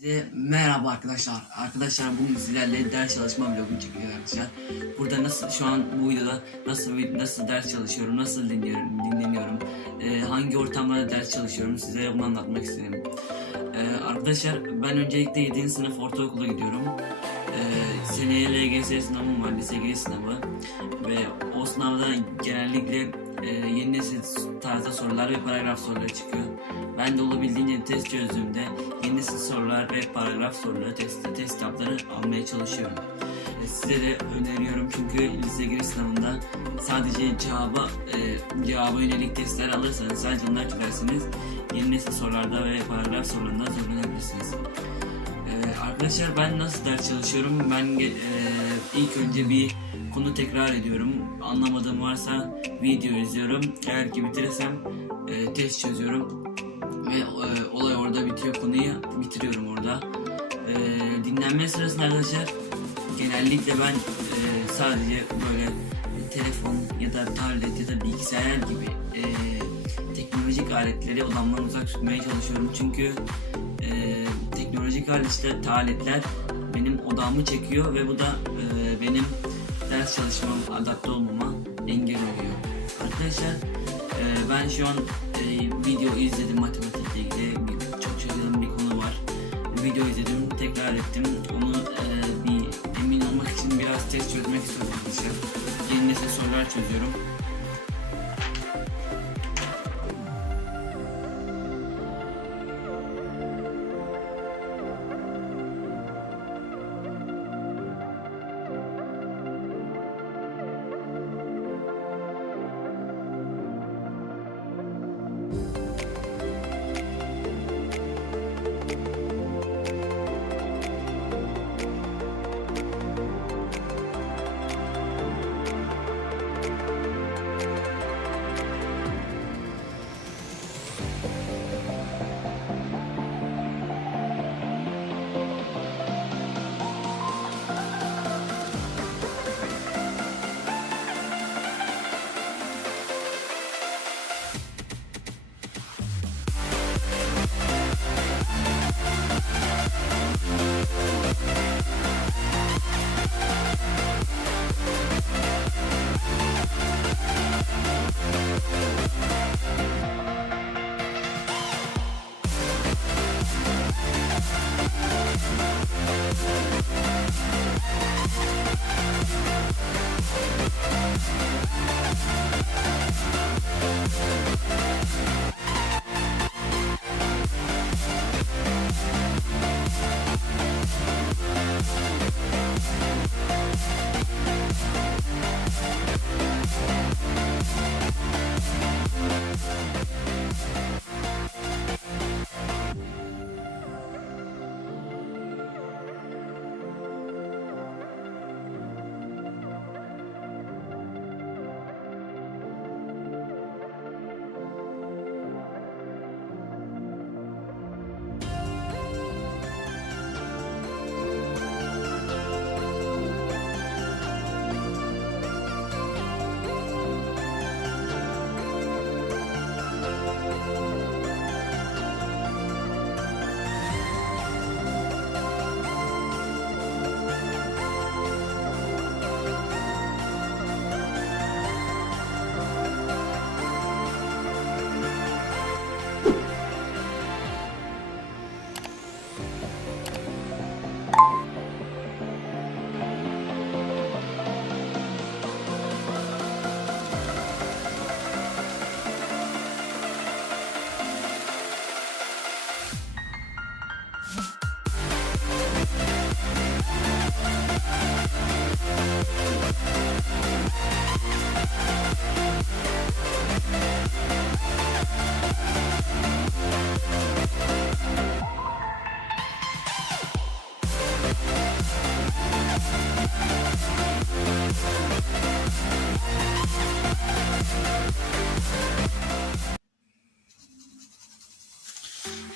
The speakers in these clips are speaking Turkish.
Size merhaba arkadaşlar. Arkadaşlar bugün sizlerle ders çalışma vlogu çekiyoruz arkadaşlar. Burada nasıl şu an bu videoda nasıl nasıl ders çalışıyorum, nasıl dinliyorum, dinleniyorum, e, hangi ortamlarda ders çalışıyorum size bunu anlatmak istedim. E, arkadaşlar ben öncelikle 7. sınıf ortaokula gidiyorum. E, seneye LGS sınavım var, lise sınavı ve o sınavda genellikle e, yeni nesil tarzda sorular ve paragraf soruları çıkıyor. Ben de olabildiğince test çözdüğümde yeni nesil sorular ve paragraf soruları, test, test kitapları almaya çalışıyorum. E, Size de öneriyorum çünkü lise giriş sınavında sadece cevaba, e, cevaba yönelik testler alırsanız sadece onlar çözersiniz. Yeni nesil sorularda ve paragraf sorularında zorlanabilirsiniz. Arkadaşlar ben nasıl ders çalışıyorum? Ben e, ilk önce bir konu tekrar ediyorum. Anlamadığım varsa video izliyorum. Eğer ki bitirirsem e, test çözüyorum. Ve e, olay orada bitiyor konuyu bitiriyorum orada. E, dinlenme sırasında arkadaşlar genellikle ben e, sadece böyle telefon ya da tablet ya da bilgisayar gibi e, teknolojik aletleri odamdan uzak tutmaya çalışıyorum. Çünkü e, teknolojik aletler, aletler benim odamı çekiyor ve bu da e, benim ders çalışmam, adapte olmama engel oluyor. Arkadaşlar e, ben şu an e, video izledim matematikle ilgili bir, çok çözülen bir konu var. Video izledim, tekrar ettim. Onu e, bir emin olmak için biraz test çözmek istiyorum arkadaşlar. Yeni nesil sorular çözüyorum.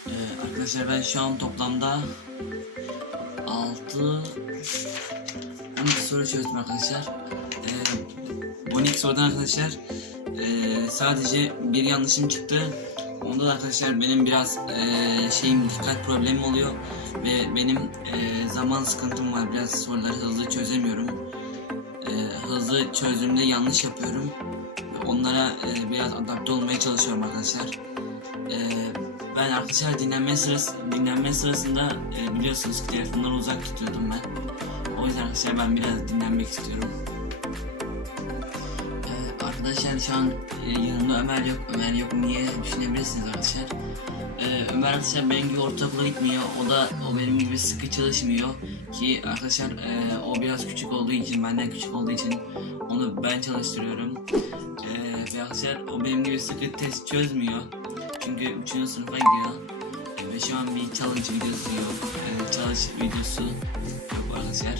Ee, arkadaşlar ben şu an toplamda 6 12 soru çözdüm arkadaşlar. Ee, 12 sorudan arkadaşlar ee, sadece bir yanlışım çıktı. onda da arkadaşlar benim biraz eee, şeyim dikkat problemim oluyor ve benim eee, zaman sıkıntım var. Biraz soruları hızlı çözemiyorum. Eee, hızlı çözdüğümde yanlış yapıyorum. Onlara eee, biraz adapte olmaya çalışıyorum arkadaşlar. Eee, ben arkadaşlar dinlenme sırası dinlenme sırasında eee, biliyorsunuz ki telefonları uzak tutuyordum ben. O yüzden arkadaşlar ben biraz dinlenmek istiyorum. Ee, arkadaşlar şu an e, yanımda Ömer yok. Ömer yok niye düşünebilirsiniz arkadaşlar. Ee, Ömer arkadaşlar benim gibi ortaokula gitmiyor. O da o benim gibi sıkı çalışmıyor. Ki arkadaşlar e, o biraz küçük olduğu için benden küçük olduğu için onu ben çalıştırıyorum. Ee, ve arkadaşlar o benim gibi sıkı test çözmüyor. Çünkü 3. sınıfa gidiyor. Ve şu an bir challenge videosu yok. Ee, challenge videosu yok arkadaşlar.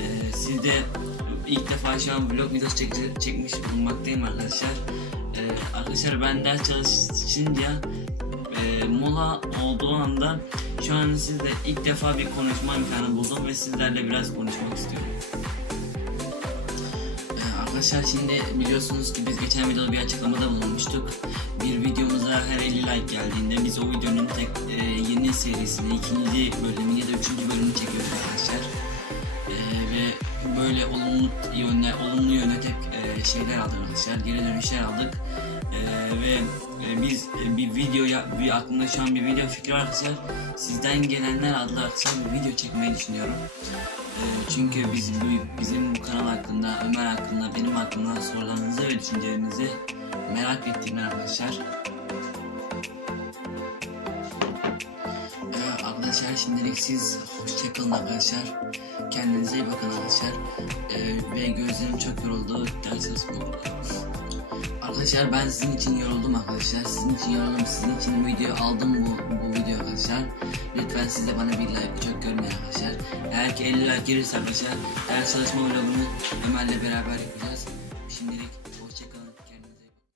Ee, siz de ilk defa şu an vlog videosu çek- çekmiş bulunmaktayım arkadaşlar. Ee, arkadaşlar ben ders çalışınca e, mola olduğu anda şu an sizle ilk defa bir konuşma imkanı buldum ve sizlerle biraz konuşmak istiyorum. Arkadaşlar şimdi biliyorsunuz ki biz geçen videoda bir açıklamada bulunmuştuk. Bir videomuza her 50 like geldiğinde biz o videonun tek e, yeni serisini, ikinci bölümünü ya da üçüncü bölümünü çekiyoruz arkadaşlar. Ee, ve böyle olumlu yönler, olumlu yöne hep e, şeyler aldık arkadaşlar, geri dönüşler aldık. Ee, ve e, biz e, bir video ya, bir aklımda şu an bir video fikri var arkadaşlar. Sizden gelenler adlı arkadaşlar bir video çekmeyi düşünüyorum. Ee, çünkü biz bizim bu kanal hakkında, Ömer hakkında, benim hakkında sorularınızı ve düşüncelerinizi merak ettiğimden arkadaşlar. Ee, arkadaşlar şimdilik siz hoşçakalın arkadaşlar. Kendinize iyi bakın arkadaşlar. Ee, ve gözlerim çok yoruldu. Ders çalışmak. Arkadaşlar ben sizin için yoruldum arkadaşlar. Sizin için yoruldum. Sizin için bu videoyu aldım bu, bu video arkadaşlar. Lütfen siz de bana bir like çok görmeyin arkadaşlar. Eğer ki 50 like gelirse arkadaşlar ders çalışma vlogunu Ömer'le beraber yapacağız.